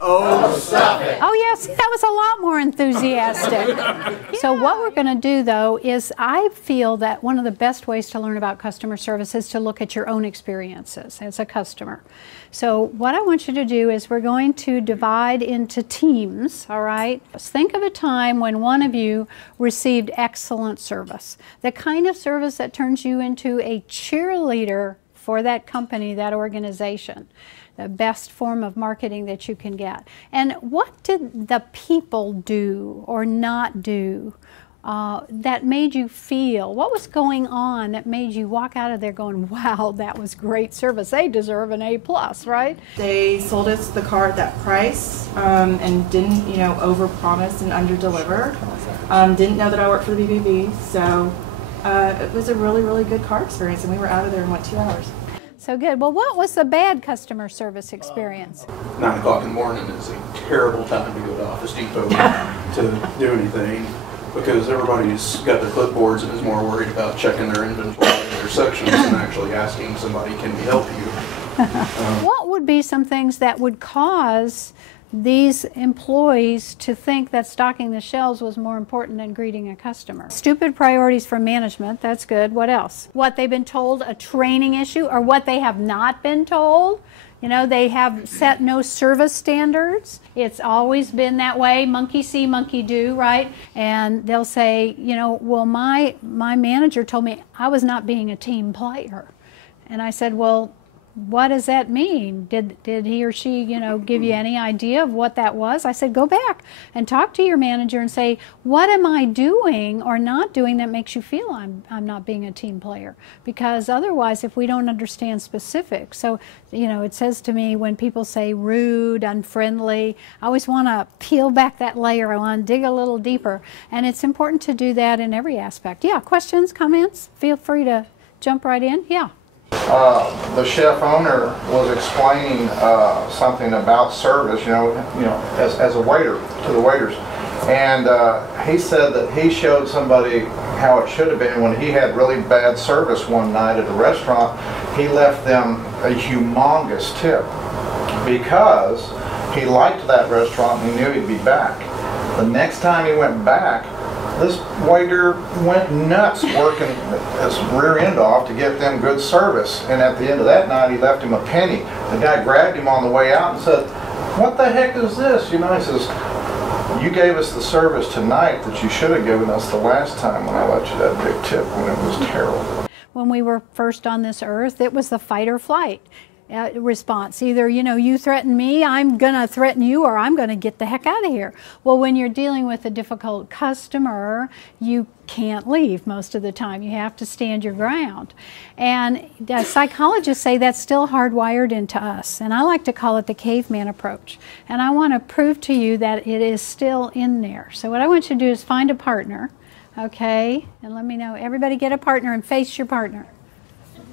Oh, stop it. Oh, yes, that was a lot more enthusiastic. So what we're going to do, though, is I feel that one of the best ways to learn about customer service is to look at your own experiences as a customer. So what I want you to do is we're going to divide into teams, all right? Think of a time when one of you received excellent service, the kind of service that turns you into a cheerleader for that company, that organization. The best form of marketing that you can get. And what did the people do or not do that made you feel? What was going on that made you walk out of there going, wow, that was great service. They deserve an A+, right? They sold us the car at that price and didn't, you know, overpromise and underdeliver. Didn't know that I worked for the BBB, so it was a really, really good car experience, and we were out of there in, what, 2 hours. So good. Well, what was the bad customer service experience? 9 o'clock in the morning is a terrible time to go to Office Depot to do anything because everybody's got their clipboards and is more worried about checking their inventory and their sections than actually asking somebody, can we help you? What would be some things that would cause these employees to think that stocking the shelves was more important than greeting a customer? Stupid priorities from management, that's good. What else? What they've been told, a training issue, or what they have not been told. You know, they have set no service standards. It's always been that way, monkey see, monkey do, right? And they'll say, you know, well, my manager told me I was not being a team player. And I said, well, what does that mean? Did he or she, you know, give you any idea of what that was? I said, go back and talk to your manager and say, what am I doing or not doing that makes you feel I'm not being a team player? Because otherwise, if we don't understand specifics, so, you know, it says to me when people say rude, unfriendly, I always want to peel back that layer. I want to dig a little deeper. And it's important to do that in every aspect. Yeah, questions, comments? Feel free to jump right in. Yeah. The chef owner was explaining something about service, you know, as a waiter to the waiters, and he said that he showed somebody how it should have been when he had really bad service one night at a restaurant. He left them a humongous tip because he liked that restaurant and he knew he'd be back. The next time he went back, this waiter went nuts working his rear end off to get them good service, and at the end of that night he left him a penny. The guy grabbed him on the way out and said, what the heck is this? You know, he says, you gave us the service tonight that you should have given us the last time when I left you that big tip when it was terrible. When we were first on this earth, it was the fight or flight response. Either, you know, you threaten me, I'm going to threaten you, or I'm going to get the heck out of here. Well, when you're dealing with a difficult customer, you can't leave most of the time. You have to stand your ground. And psychologists say that's still hardwired into us. And I like to call it the caveman approach. And I want to prove to you that it is still in there. So what I want you to do is find a partner, okay? And let me know. Everybody get a partner and face your partner.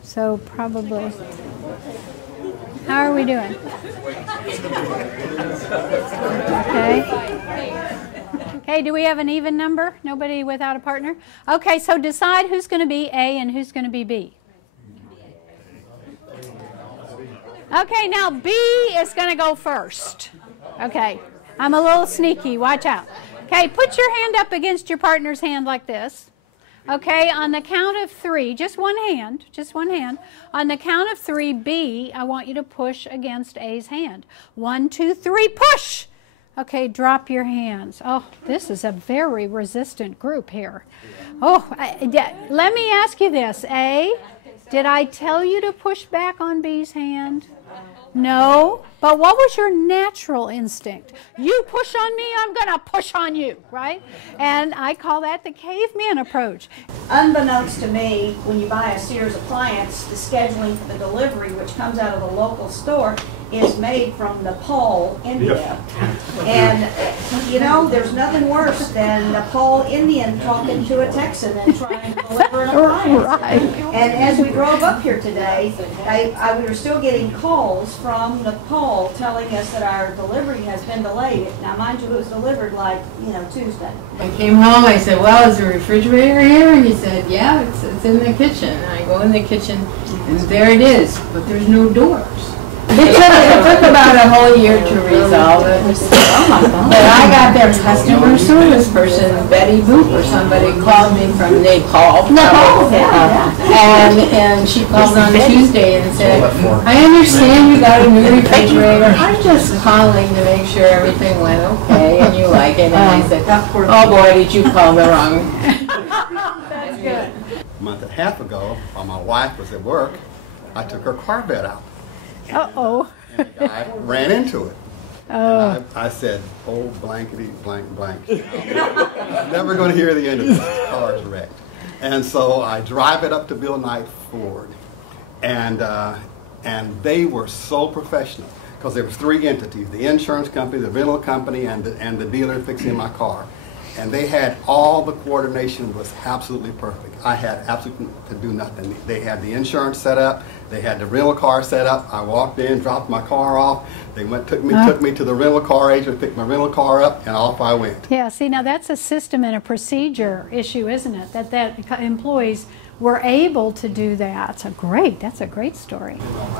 So probably... How are we doing? Okay. Okay, do we have an even number? Nobody without a partner? Okay, so decide who's going to be A and who's going to be B. Okay, now B is going to go first. Okay, I'm a little sneaky. Watch out. Okay, put your hand up against your partner's hand like this. Okay, on the count of 3, just one hand. On the count of 3, B, I want you to push against A's hand. 1, 2, 3, push! Okay, drop your hands. Oh, this is a very resistant group here. Oh, let me ask you this. A, did I tell you to push back on B's hand? No, but what was your natural instinct? You push on me, I'm going to push on you, right? And I call that the caveman approach. Unbeknownst to me, when you buy a Sears appliance, the scheduling for the delivery, which comes out of the local store, is made from Nepal, India. Yep. And, you know, there's nothing worse than Nepal Indian talking to a Texan and trying to deliver an appliance. Right. And as we drove up here today, we were still getting calls from Nepal telling us that our delivery has been delayed. Now, mind you, it was delivered like, you know, Tuesday. I came home, I said, well, is the refrigerator here? And he said, yeah, it's in the kitchen. And I go in the kitchen, and there it is, but there's no doors. It took about a whole year to resolve it. But I got their customer service person, Betty Boop or somebody, called me from Nepal. And she called on Tuesday and said, I understand you got a new refrigerator. I'm just calling to make sure everything went okay and you like it. And I said, oh boy, did you call the wrong. That's good. A month and a half ago, while my wife was at work, I took her car bed out. Uh-oh. And a guy ran into it. Oh. And I said, oh, blankety, blank, blank. Never going to hear the end of this. This car is wrecked. And so I drive it up to Bill Knight Ford. And they were so professional because there was 3 entities, the insurance company, the rental company, and the dealer fixing my car. And they had all the coordination was absolutely perfect. I had absolutely to do nothing. They had the insurance set up. They had the rental car set up. I walked in, dropped my car off. They took me to the rental car agent, picked my rental car up, and off I went. Yeah, see, now that's a system and a procedure issue, isn't it? That employees were able to do that. So great, that's a great story.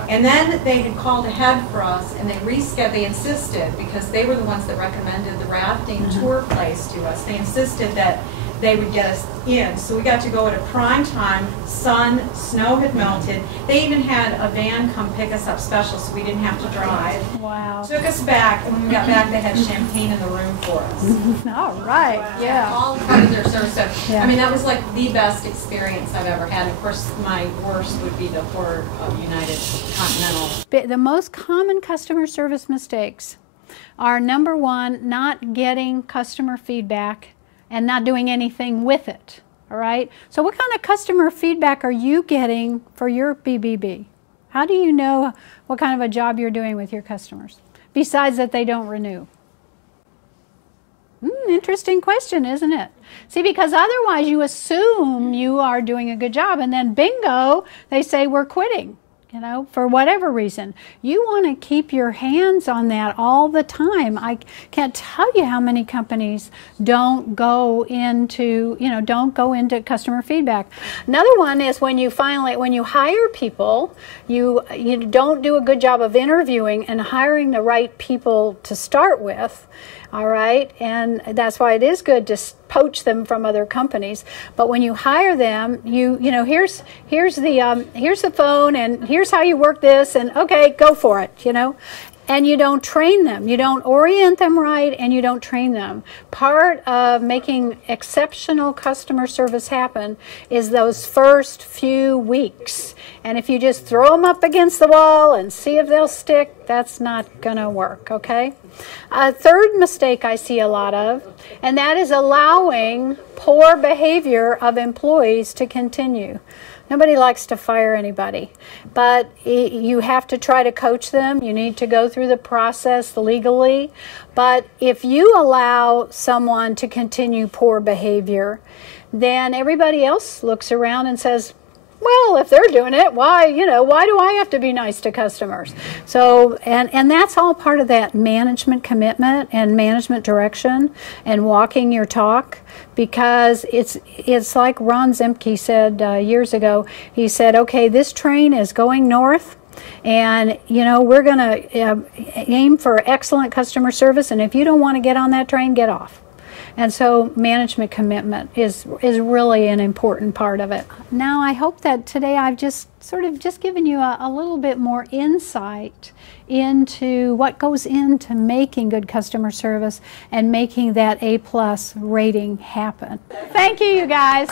And then they had called ahead for us, and they insisted, because they were the ones that recommended the rafting tour place to us, they insisted that they would get us in. So we got to go at a prime time, sun, snow had melted. They even had a van come pick us up special so we didn't have to drive. Wow. Took us back, and when we got back they had champagne in the room for us. All right, yeah. All part of their service. So, Yeah. I mean, that was like the best experience I've ever had. Of course, my worst would be the horror of United Continental. The most common customer service mistakes are, number one, not getting customer feedback and not doing anything with it, all right? So what kind of customer feedback are you getting for your BBB? How do you know what kind of a job you're doing with your customers, besides that they don't renew? Interesting question, isn't it? See, because otherwise you assume you are doing a good job, and then bingo, they say we're quitting. You know, for whatever reason. You want to keep your hands on that all the time. I can't tell you how many companies don't go into, don't go into customer feedback. Another one is when you hire people, you don't do a good job of interviewing and hiring the right people to start with. All right, and that's why it is good to poach them from other companies. But when you hire them, here's the phone, and here's how you work this, and okay, go for it, And you don't train them. You don't orient them right, and you don't train them. Part of making exceptional customer service happen is those first few weeks. And if you just throw them up against the wall and see if they'll stick, that's not going to work, okay? A third mistake I see a lot of, and that is allowing poor behavior of employees to continue. Nobody likes to fire anybody, but you have to try to coach them. You need to go through the process legally. But if you allow someone to continue poor behavior, then everybody else looks around and says, well, if they're doing it, why do I have to be nice to customers? So, and that's all part of that management commitment and management direction and walking your talk, because it's like Ron Zemke said years ago. He said, okay, this train is going north, and we're going to aim for excellent customer service, and if you don't want to get on that train, get off. And so management commitment is really an important part of it. Now I hope that today I've just given you a little bit more insight into what goes into making good customer service and making that A+ rating happen. Thank you, you guys.